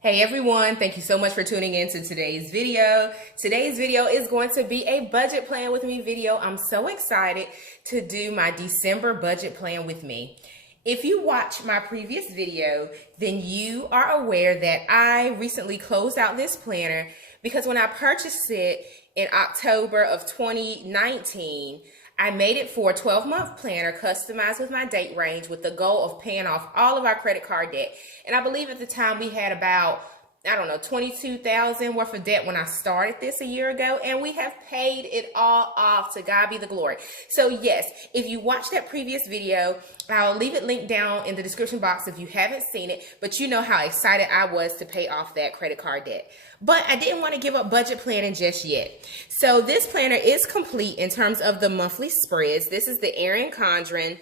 Hey everyone, thank you so much for tuning in to today's video. Today's video is going to be a budget plan with me video. I'm so excited to do my December budget plan with me. If you watch my previous video, then you are aware that I recently closed out this planner because when I purchased it in October of 2019, I made it for a 12-month planner customized with my date range with the goal of paying off all of our credit card debt. And I believe at the time we had about, I don't know, 22,000 worth of debt when I started this a year ago, and we have paid it all off. To God be the glory. So yes, if you watched that previous video, I'll leave it linked down in the description box if you haven't seen it, but you know how excited I was to pay off that credit card debt. But I didn't want to give up budget planning just yet. So this planner is complete in terms of the monthly spreads. This is the Erin Condren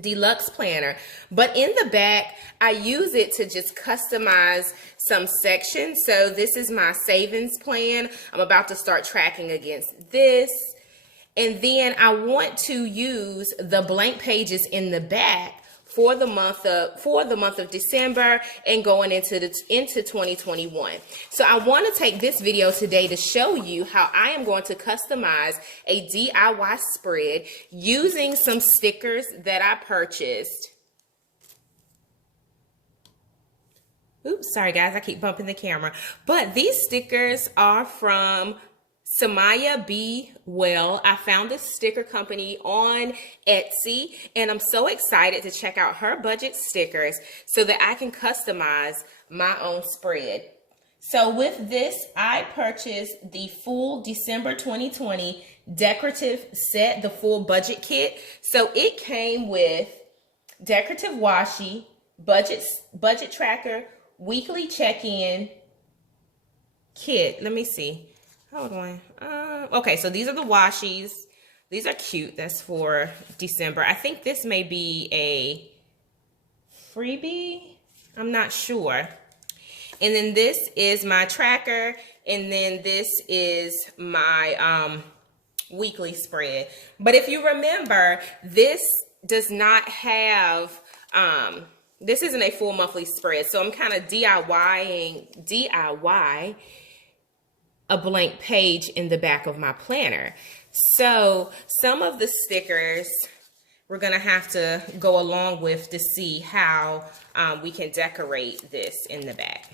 Deluxe Planner, but in the back I use it to just customize some sections. So this is my savings plan. I'm about to start tracking against this, and then I want to use the blank pages in the back for the month of December and going into 2021. So I want to take this video today to show you how I am going to customize a DIY spread using some stickers that I purchased. Oops, sorry guys, I keep bumping the camera. But these stickers are from Samaya B. Well. I found this sticker company on Etsy, and I'm so excited to check out her budget stickers so that I can customize my own spread. So with this, I purchased the full December 2020 decorative set, the full budget kit. So it came with decorative washi, budget tracker, weekly check-in kit. Let me see. Hold on. Okay, so these are the washies. These are cute. That's for December. I think this may be a freebie. I'm not sure. And then this is my tracker. And then this is my weekly spread. But if you remember, this does not have, this isn't a full monthly spread. So I'm kind of DIY a blank page in the back of my planner. So some of the stickers we're gonna have to go along with to see how we can decorate this in the back.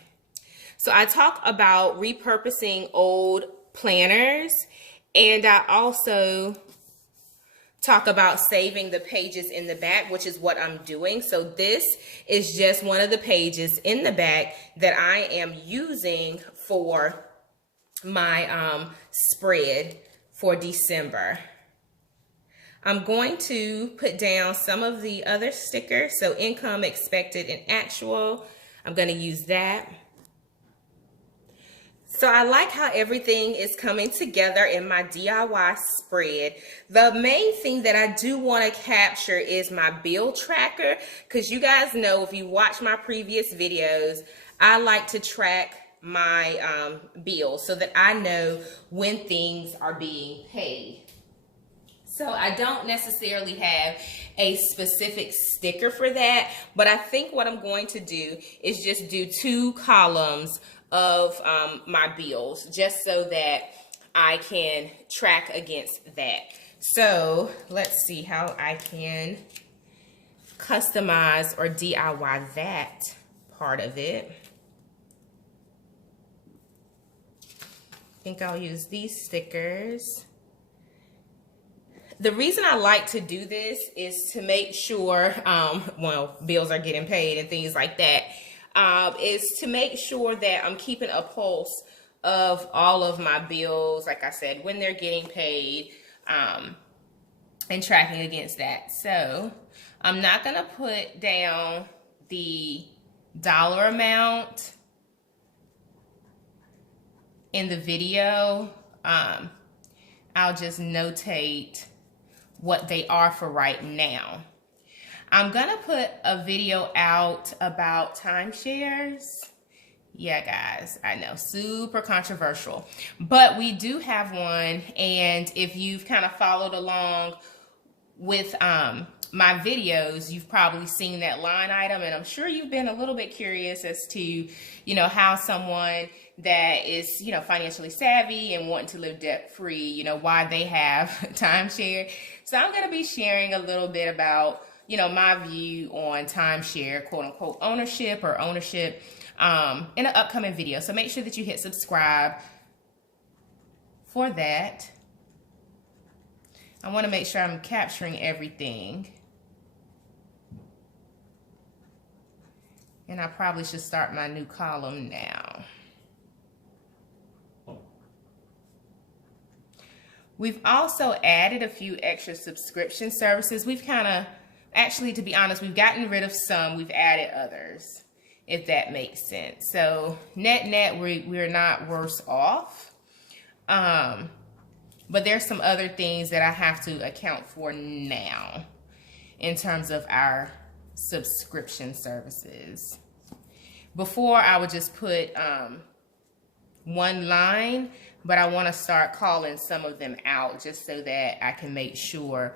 So I talk about repurposing old planners, and I also talk about saving the pages in the back, which is what I'm doing. So this is just one of the pages in the back that I am using for my spread for December. I'm going to put down some of the other stickers. So income, expected, and actual. I'm going to use that. So I like how everything is coming together in my DIY spread. The main thing that I do want to capture is my bill tracker, because you guys know, if you watch my previous videos, I like to track my bills so that I know when things are being paid. So I don't necessarily have a specific sticker for that, but I think what I'm going to do is just do 2 columns of my bills, just so that I can track against that. So let's see how I can customize or DIY that part of it. I think I'll use these stickers. The reason I like to do this is to make sure, well, bills are getting paid and things like that, is to make sure that I'm keeping a pulse of all of my bills, like I said, when they're getting paid, and tracking against that. So I'm not gonna put down the dollar amount in the video. I'll just notate what they are for right now. I'm gonna put a video out about timeshares. Yeah, guys, I know, super controversial, but we do have one. And if you've kind of followed along with my videos, you've probably seen that line item, and I'm sure you've been a little bit curious as to, you know, how someone that is, you know, financially savvy and wanting to live debt free, you know, why they have timeshare. So I'm going to be sharing a little bit about, you know, my view on timeshare, quote unquote, ownership in an upcoming video. So make sure that you hit subscribe for that. I want to make sure I'm capturing everything. And I probably should start my new column now. We've also added a few extra subscription services. We've kind of, actually, to be honest, we've gotten rid of some, we've added others, if that makes sense. So net, we're not worse off. But there's some other things that I have to account for now in terms of our subscription services. Before, I would just put one line, but I want to start calling some of them out just so that I can make sure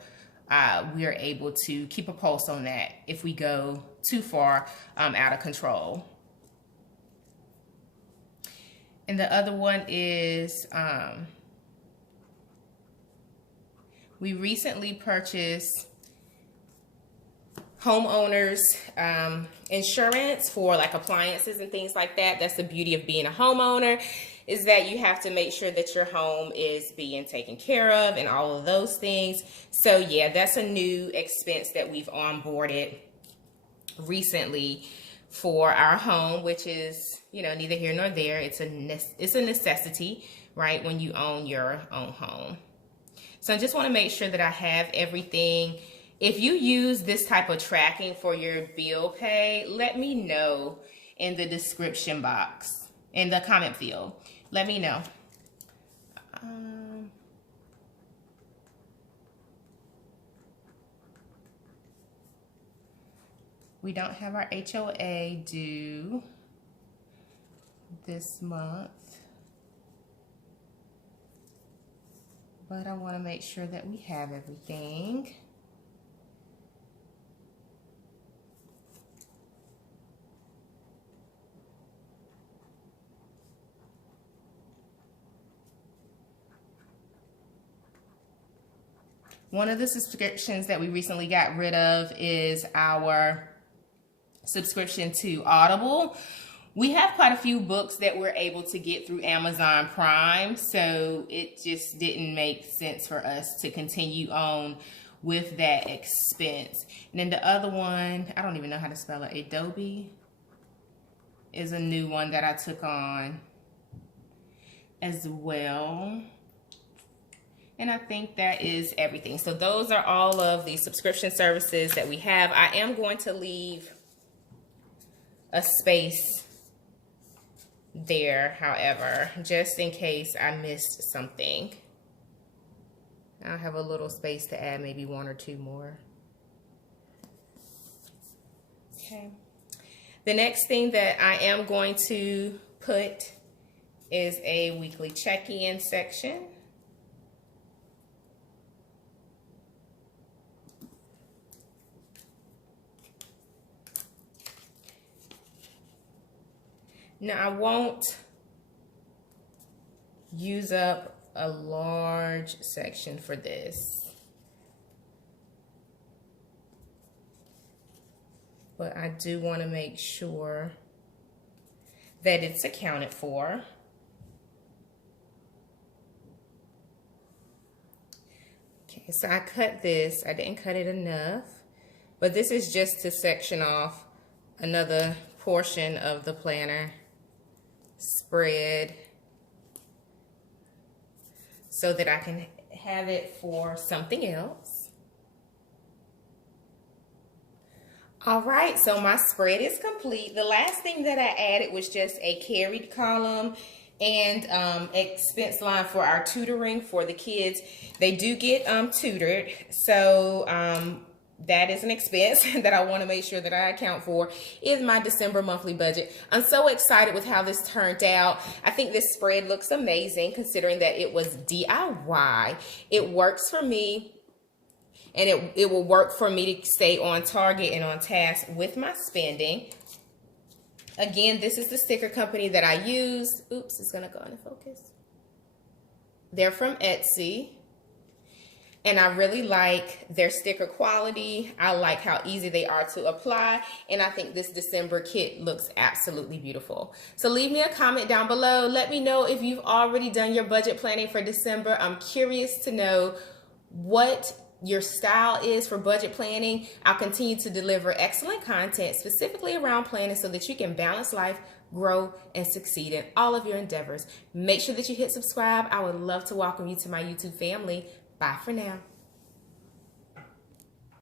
we are able to keep a pulse on that if we go too far out of control. And the other one is we recently purchased homeowners insurance for like appliances and things like that. That's the beauty of being a homeowner, is that you have to make sure that your home is being taken care of and all of those things. So yeah, that's a new expense that we've onboarded recently for our home, which is, you know, neither here nor there. It's a necessity, right, when you own your own home. So I just want to make sure that I have everything. If you use this type of tracking for your bill pay, let me know in the description box, in the comment field. Let me know. We don't have our HOA due this month, but I want to make sure that we have everything. One of the subscriptions that we recently got rid of is our subscription to Audible. We have quite a few books that we're able to get through Amazon Prime, so it just didn't make sense for us to continue on with that expense. And then the other one, I don't even know how to spell it, Adobe, is a new one that I took on as well. And I think that is everything. So those are all of the subscription services that we have. I am going to leave a space there, however, just in case I missed something. I'll have a little space to add maybe one or two more. Okay. The next thing that I am going to put is a weekly check-in section. Now, I won't use up a large section for this, but I do want to make sure that it's accounted for. Okay, so I cut this. I didn't cut it enough, but this is just to section off another portion of the planner spread so that I can have it for something else. All right, so my spread is complete. The last thing that I added was just a carried column and expense line for our tutoring for the kids. They do get tutored, so that is an expense that I want to make sure that I account for, is my December monthly budget. I'm so excited with how this turned out. I think this spread looks amazing considering that it was DIY. It works for me. and it will work for me to stay on target and on task with my spending. Again, this is the sticker company that I use. Oops, it's gonna go into focus. They're from Etsy. And I really like their sticker quality. I like how easy they are to apply. And I think this December kit looks absolutely beautiful. So leave me a comment down below. Let me know if you've already done your budget planning for December. I'm curious to know what your style is for budget planning. I'll continue to deliver excellent content specifically around planning so that you can balance life, grow, and succeed in all of your endeavors. Make sure that you hit subscribe. I would love to welcome you to my YouTube family. Bye for now.